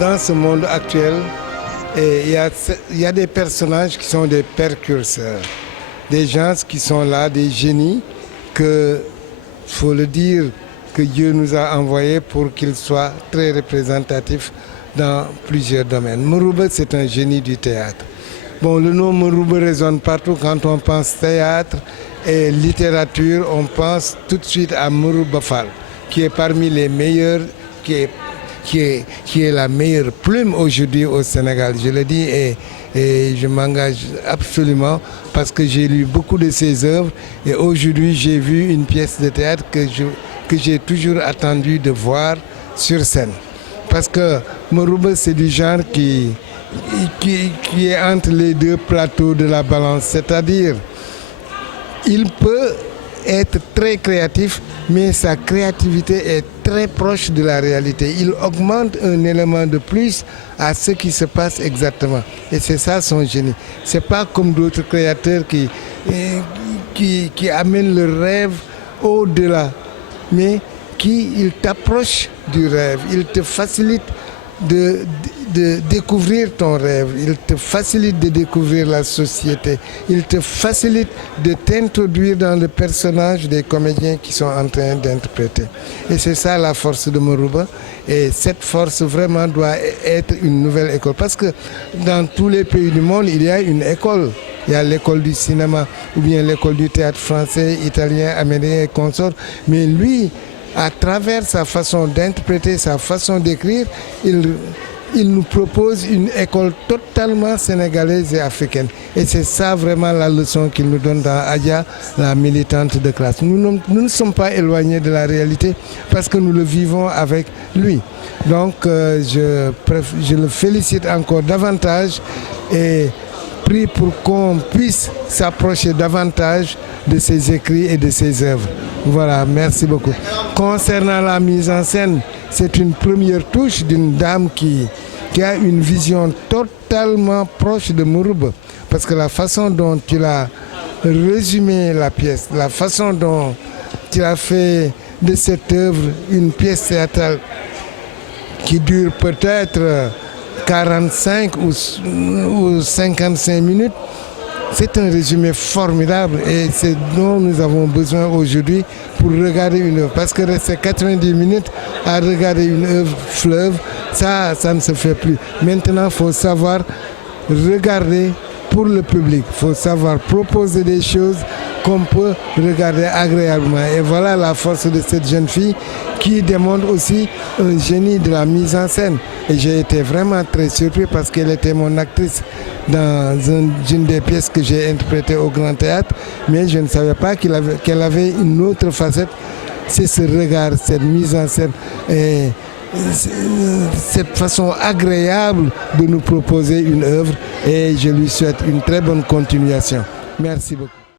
dans ce monde actuel, il y a des personnages qui sont des précurseurs, des gens qui sont là, des génies, que, faut le dire, que Dieu nous a envoyés pour qu'ils soient très représentatifs dans plusieurs domaines. Mourouba, c'est un génie du théâtre. Bon, le nom Mourouba résonne partout. Quand on pense théâtre et littérature, on pense tout de suite à Mourouba Fall, qui est parmi les meilleurs, qui est la meilleure plume aujourd'hui au Sénégal. Je le dis et je m'engage absolument parce que j'ai lu beaucoup de ses œuvres et aujourd'hui j'ai vu une pièce de théâtre que j'ai toujours attendu de voir sur scène. Parce que Mourouba, c'est du genre qui est entre les deux plateaux de la balance, c'est-à-dire il peut être très créatif, mais sa créativité est très proche de la réalité. Il augmente un élément de plus à ce qui se passe exactement. Et c'est ça son génie. C'est pas comme d'autres créateurs qui amènent le rêve au-delà, mais il t'approche du rêve, il te facilite de découvrir ton rêve, il te facilite de découvrir la société, il te facilite de t'introduire dans le personnage des comédiens qui sont en train d'interpréter. Et c'est ça la force de Mourouba. Et cette force vraiment doit être une nouvelle école. Parce que dans tous les pays du monde, il y a une école. Il y a l'école du cinéma, ou bien l'école du théâtre français, italien, américain et consorts. Mais lui, à travers sa façon d'interpréter, sa façon d'écrire, il nous propose une école totalement sénégalaise et africaine. Et c'est ça vraiment la leçon qu'il nous donne dans Adja, la militante de classe. Nous ne sommes pas éloignés de la réalité parce que nous le vivons avec lui. Donc je le félicite encore davantage et prie pour qu'on puisse s'approcher davantage de ses écrits et de ses œuvres. Voilà, merci beaucoup. Concernant la mise en scène, c'est une première touche d'une dame qui a une vision totalement proche de Mourouba. Parce que la façon dont il a résumé la pièce, la façon dont il a fait de cette œuvre une pièce théâtrale qui dure peut-être 45 ou 55 minutes, c'est un résumé formidable et c'est dont nous avons besoin aujourd'hui pour regarder une œuvre. Parce que rester 90 minutes à regarder une œuvre fleuve, ça ne se fait plus. Maintenant, il faut savoir regarder pour le public. Il faut savoir proposer des choses qu'on peut regarder agréablement. Et voilà la force de cette jeune fille qui démontre aussi un génie de la mise en scène. Et j'ai été vraiment très surpris parce qu'elle était mon actrice dans une des pièces que j'ai interprétées au Grand Théâtre, mais je ne savais pas qu'elle avait une autre facette. C'est ce regard, cette mise en scène et cette façon agréable de nous proposer une œuvre et je lui souhaite une très bonne continuation. Merci beaucoup.